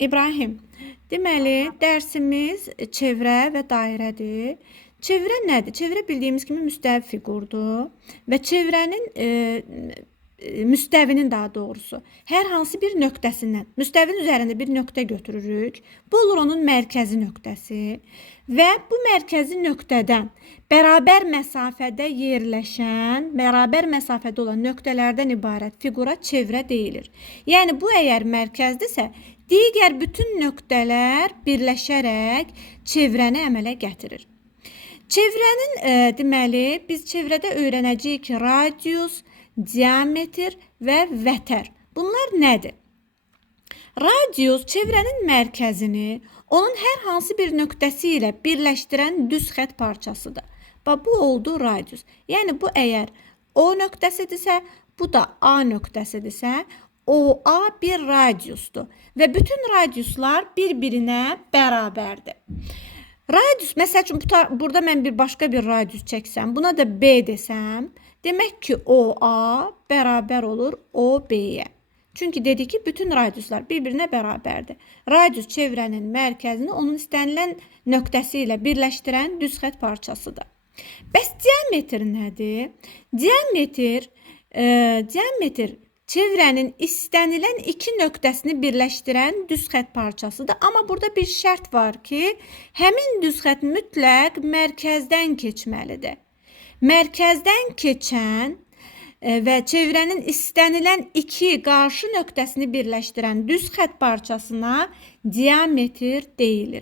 İbrahim, deməli, dərsimiz çevrə və dairədir. Çevrə nədir? Çevrə bildiyimiz kimi müstəvi fiqurdur və çevrənin müstəvinin daha doğrusu hər hansı bir nöqtəsindən, müstəvinin üzərində bir nöqtə götürürük. Bu olur onun mərkəzi nöqtəsi və bu mərkəzi nöqtədən bərabər məsafədə yerləşən, bərabər məsafədə olan nöqtələrdən ibarət fiqura çevrə deyilir. Yəni bu əgər mərkəzdirsə, digər bütün nöqtələr birləşərək çevrəni əmələ gətirir. Çevrənin deməli biz çevrədə öyrənəcəyik ki, radius, diametr və vətər. Bunlar nədir? Radius çevrənin mərkəzini onun hər hansı bir nöqtəsi ilə birləşdirən düz xətt parçasıdır. Bax, bu oldu radius. Yəni bu əgər O nöqtəsidirsə, bu da A nöqtəsidirsə, OA bir radiusdur və bütün radiuslar bir-birinə bərabərdir. Radius, məsəl üçün, burada mən başqa bir radius çəksəm, buna da B desəm, demək ki, OA bərabər olur OB-yə. Çünki dedik ki, bütün radiuslar bir-birinə bərabərdir. Radius çevrənin mərkəzini onun istənilən nöqtəsi ilə birləşdirən düz xətt parçasıdır. Bəs diametr nədir? Diametr çevrənin istənilən iki nöqtəsini birləşdirən düz xətt parçasıdır. Amma burada bir şərt var ki, həmin düz xətt mütləq mərkəzdən keçməlidir. Mərkəzdən keçən və çevrənin istənilən iki qarşı nöqtəsini birləşdirən düz xətt parçasına diametr deyilir.